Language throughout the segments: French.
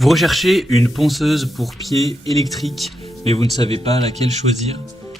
Vous recherchez une ponceuse pour pieds électrique, mais vous ne savez pas laquelle choisir?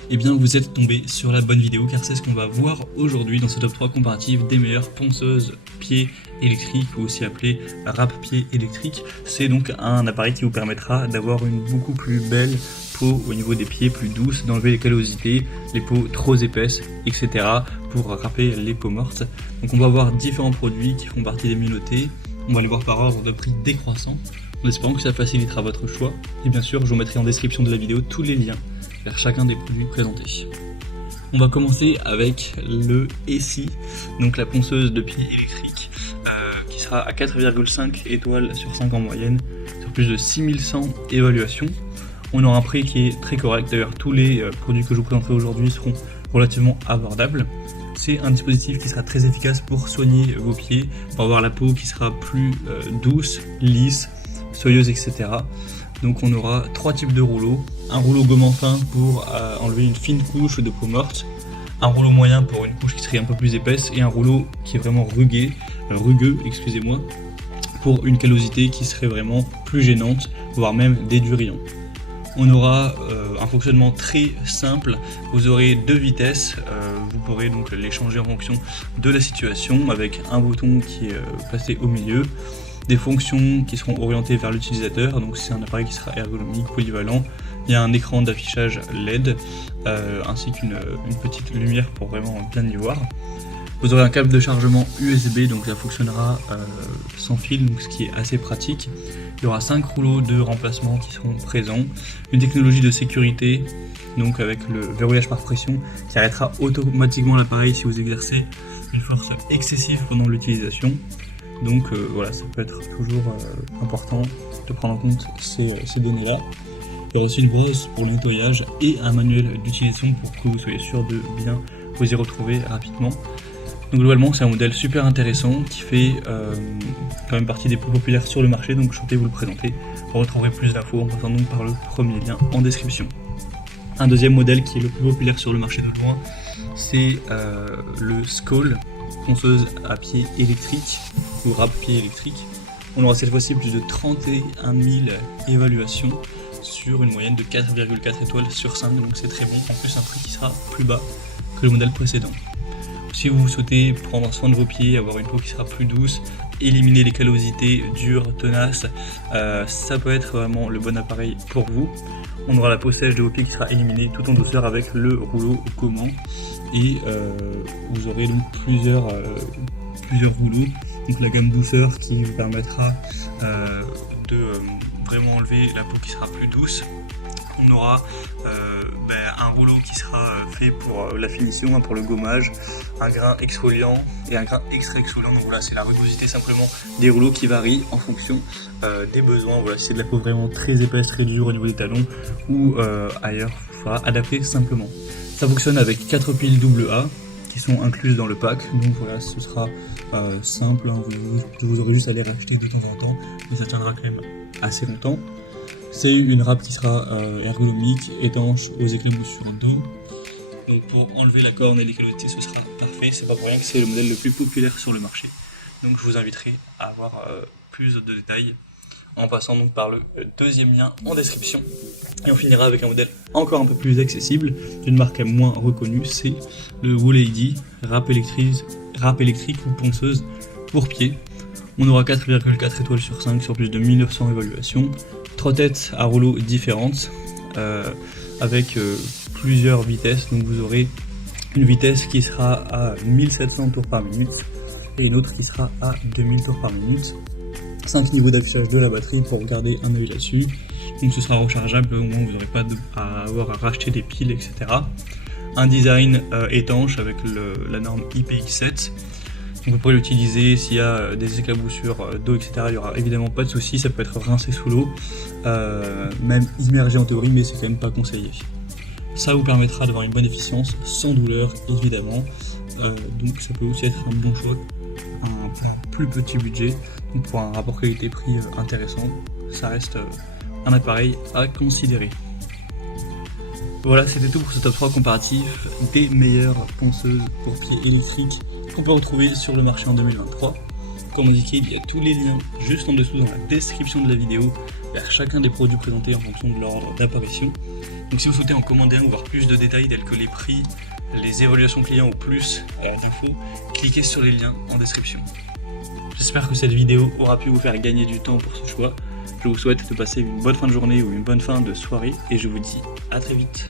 Eh bien vous êtes tombé sur la bonne vidéo car c'est ce qu'on va voir aujourd'hui dans ce top 3 comparatif des meilleures ponceuses pieds électriques ou aussi appelé râpe pied électrique. C'est donc un appareil qui vous permettra d'avoir une beaucoup plus belle peau au niveau des pieds, plus douce, d'enlever les callosités, les peaux trop épaisses, etc. pour râper les peaux mortes. Donc on va voir différents produits qui font partie des mieux notés. On va les voir par ordre de prix décroissant, en espérant que ça facilitera votre choix. Et bien sûr, je vous mettrai en description de la vidéo tous les liens vers chacun des produits présentés. On va commencer avec le Essie, donc la ponceuse de pieds électrique, qui sera à 4,5 étoiles sur 5 en moyenne, sur plus de 6100 évaluations. On aura un prix qui est très correct, d'ailleurs tous les produits que je vous présenterai aujourd'hui seront relativement abordables. C'est un dispositif qui sera très efficace pour soigner vos pieds, pour avoir la peau qui sera plus douce, lisse, soyeuse, etc. Donc on aura trois types de rouleaux. Un rouleau gomme en fin pour enlever une fine couche de peau morte, un rouleau moyen pour une couche qui serait un peu plus épaisse et un rouleau qui est vraiment rugueux, pour une callosité qui serait vraiment plus gênante, voire même dédurant. On aura un fonctionnement très simple, vous aurez deux vitesses, vous pourrez donc les changer en fonction de la situation avec un bouton qui est placé au milieu, des fonctions qui seront orientées vers l'utilisateur, donc c'est un appareil qui sera ergonomique, polyvalent, il y a un écran d'affichage LED ainsi qu'une petite lumière pour vraiment bien y voir. Vous aurez un câble de chargement USB, donc ça fonctionnera sans fil, donc ce qui est assez pratique. Il y aura 5 rouleaux de remplacement qui seront présents, une technologie de sécurité, donc avec le verrouillage par pression qui arrêtera automatiquement l'appareil si vous exercez une force excessive pendant l'utilisation. Donc voilà, ça peut être toujours important de prendre en compte ces données-là. Il y aura aussi une brosse pour le nettoyage et un manuel d'utilisation pour que vous soyez sûr de bien vous y retrouver rapidement. Donc globalement c'est un modèle super intéressant qui fait quand même partie des plus populaires sur le marché, donc je souhaitais vous le présenter. Vous retrouverez plus d'infos en passant donc par le premier lien en description. Un deuxième modèle qui est le plus populaire sur le marché de loin, c'est le Skoll, ponceuse à pied électrique ou râpe pied électrique. On aura cette fois-ci plus de 31 000 évaluations sur une moyenne de 4,4 étoiles sur 5, donc c'est très bon, en plus un prix qui sera plus bas que le modèle précédent. Si vous souhaitez prendre soin de vos pieds, avoir une peau qui sera plus douce, éliminer les callosités dures, tenaces, ça peut être vraiment le bon appareil pour vous. On aura la peau sèche de vos pieds qui sera éliminée tout en douceur avec le rouleau gommant. Et vous aurez donc plusieurs rouleaux. Donc la gamme douceur qui vous permettra de vraiment enlever la peau qui sera plus douce. On aura un rouleau qui sera fait pour la finition, pour le gommage, un grain exfoliant et un grain extra exfoliant. Donc voilà, c'est la rugosité simplement des rouleaux qui varie en fonction des besoins. Voilà, si c'est de la peau vraiment très épaisse, très dure au niveau des talons ou ailleurs, il faudra adapter simplement. Ça fonctionne avec 4 piles AA qui sont incluses dans le pack. Donc voilà, ce sera simple, hein, vous aurez juste à les racheter de temps en temps, mais ça tiendra quand même assez longtemps. C'est une râpe qui sera ergonomique, étanche aux éclaboussures d'eau. Donc pour enlever la corne et les callosités, ce sera parfait. C'est pas pour rien que c'est le modèle le plus populaire sur le marché. Donc je vous inviterai à avoir plus de détails en passant donc par le deuxième lien en description. Et on finira avec un modèle encore un peu plus accessible, d'une marque moins reconnue, c'est le Woolady râpe électrique ou ponceuse pour pied. On aura 4,4 étoiles sur 5 sur plus de 1900 évaluations. 3 têtes à rouleaux différentes avec plusieurs vitesses. Donc vous aurez une vitesse qui sera à 1700 tours par minute et une autre qui sera à 2000 tours par minute. 5 niveaux d'affichage de la batterie pour garder un œil là-dessus. Donc ce sera rechargeable, au moins vous n'aurez pas à avoir à racheter des piles, etc. Un design étanche avec la norme IPX7. Donc vous pourrez l'utiliser s'il y a des éclaboussures d'eau, etc. Il n'y aura évidemment pas de souci, ça peut être rincé sous l'eau, même immergé en théorie, mais c'est quand même pas conseillé. Ça vous permettra d'avoir une bonne efficience, sans douleur évidemment, donc ça peut aussi être un bon choix, un plus petit budget, donc pour un rapport qualité-prix intéressant, ça reste un appareil à considérer. Voilà, c'était tout pour ce top 3 comparatif des meilleures ponceuses pour pieds électriques qu'on peut retrouver sur le marché en 2023. Comme indiqué, il y a tous les liens juste en dessous dans la description de la vidéo vers chacun des produits présentés en fonction de leur ordre d'apparition. Donc si vous souhaitez en commander un ou voir plus de détails tels que les prix, les évaluations clients ou plus à défaut, cliquez sur les liens en description. J'espère que cette vidéo aura pu vous faire gagner du temps pour ce choix. Je vous souhaite de passer une bonne fin de journée ou une bonne fin de soirée et je vous dis à très vite.